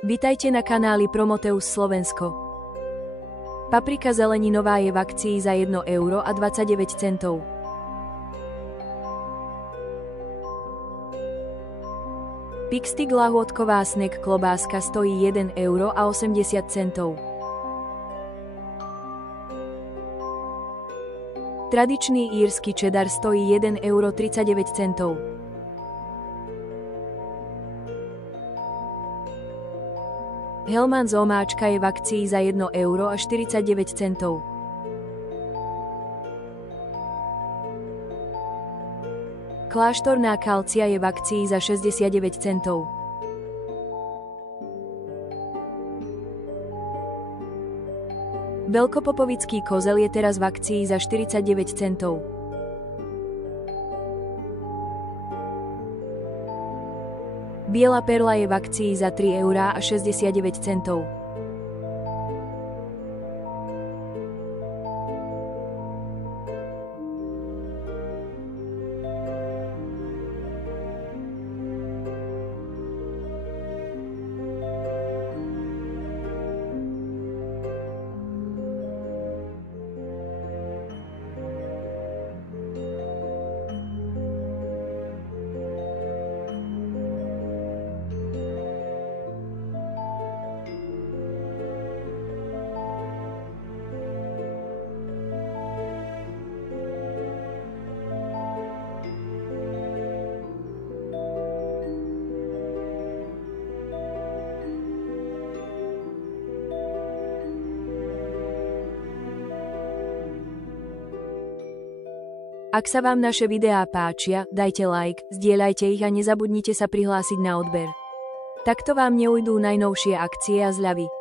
Vitajte na kanáli Promoteus Slovensko. Paprika zeleninová je v akcii za 1,29 €. Pixstick lahôdková snack klobáska stojí 1,80 €. Tradičný írsky cheddar stojí 1,39 €. Hellmann's omáčka je v akcii za 1,49 €. Kláštorná kalcia je v akcii za 69 centov. Veľkopopovický kozel je teraz v akcii za 49 centov. Biela perla je v akcii za 3,69 €. Ak sa vám naše videá páčia, dajte like, zdieľajte ich a nezabudnite sa prihlásiť na odber. Takto vám neujdú najnovšie akcie a zľavy.